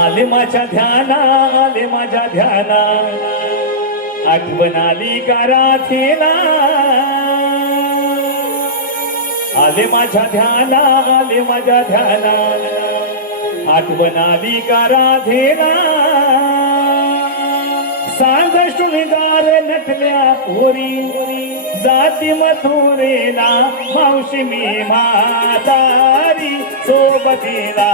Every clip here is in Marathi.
आले माझ्या ध्याना, आले माझ्या ध्याना, आठवण आली का राधेला. आले माझ्या ध्याना, आले माझ्या ध्याना, आठवण आली का राधेला. सांग शृंगार नटल्या पोरी, जाती मथुरेला, मावशी मी म्हातारी सोबतीला.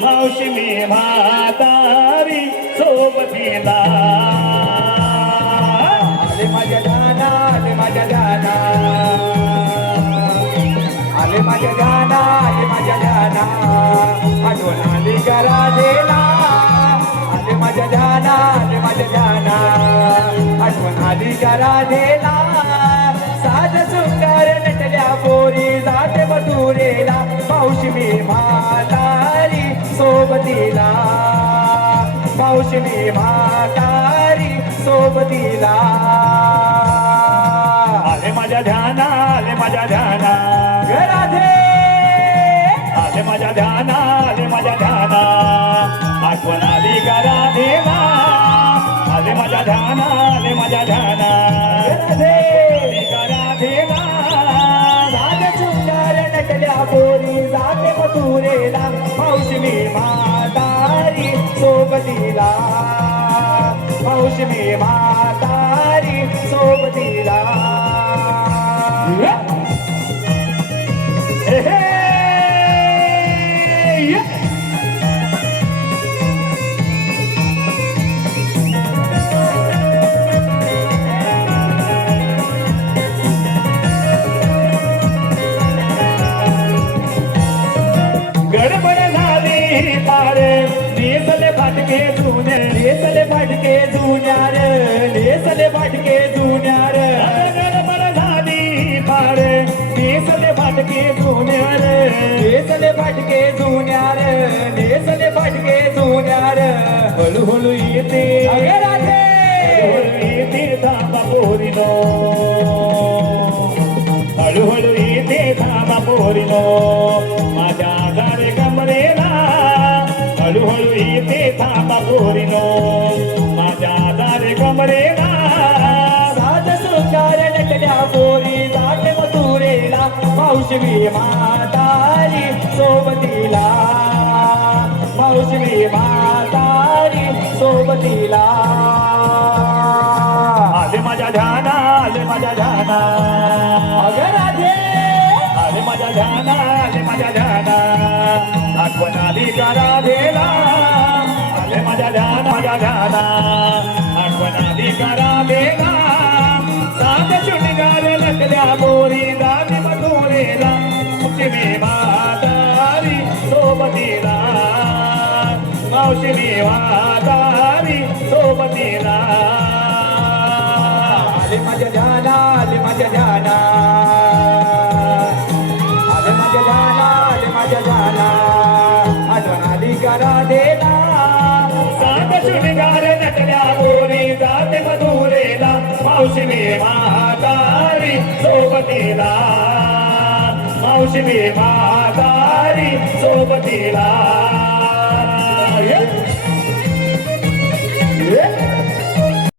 मावशी मी म्हातारी सोबतीला. आले माझ्या ध्याना, आले माझ्या ध्याना, आले माझ्या ध्याना, आले माझ्या ध्याना, आठवण आली का राधेला. आले माझ्या ध्याना, आले माझ्या ध्याना, आठवण आली का राधेला. साज सुंदर नटल्या पोरी, जाते मथुरेला, मावशी मी म्हातारी सोबतीला. मावशी मी म्हातारी सोबतीला. आले माझ्या ध्याना, आले माझ्या ध्याना, राधे. आले माझ्या ध्याना, आले माझ्या ध्याना, आठवण आली का राधेला. आले माझ्या ध्याना, आले माझ्या ध्याना, राधे. आली का राधेला. राधे सुंदर नटल्या पोरी, जाते मथुरेला, मावशी मी म्हातारी सोबतीला. मावशी मी म्हातारी सोबतीला. हे हे. गडबड झाली पार, नेसले फाटके जुने, नेसले फाटके जुन्यार, नेसले फाटके जुन्यार. गडबड झाली पार, नेसले फाटके जुन्यार. नेसले फाटके जुन्यार, नेसले फाटके जुन्यार. हळूहळू येते राधे. येते थांबा पोरीनो, हळूहळू येते थांबा पोरीनो, माझ्या आधारे कमरेला. हळूहळू येते थांबा पोरीनो, माझ्या आधारे कमरेला. साज सुंदर नटल्या पोरी, जाते मथुरेला, मावशी मी म्हातारी सोबतीला. मावशी मी म्हातारी सोबतीला. आले माझ्या ध्याना, आले माझ्या ध्याना, राधे. आले माझ्या ध्याना, आले माझ्या ध्याना, आठवण आली का राधेला. आले माझ्या ध्याना, माझ्या ध्याना, आठवण आली का राधेला. साध शृंगार नटल्या पोरी, जाती मथुरेला, मावशी मी म्हातारी सोबतीला. मावशी मी म्हातारी सोबतीला. आले माझ्या ध्याना, आले माझ्या ध्याना, आले माझ्या ध्याना, आले माझ्या ध्याना, आठवण आली का राधेला. साध शृंगार नटल्या पोरी, जाते मथुरेला, मावशी मी म्हातारी सोबतीला. मावशी मी म्हातारी सोबतीला.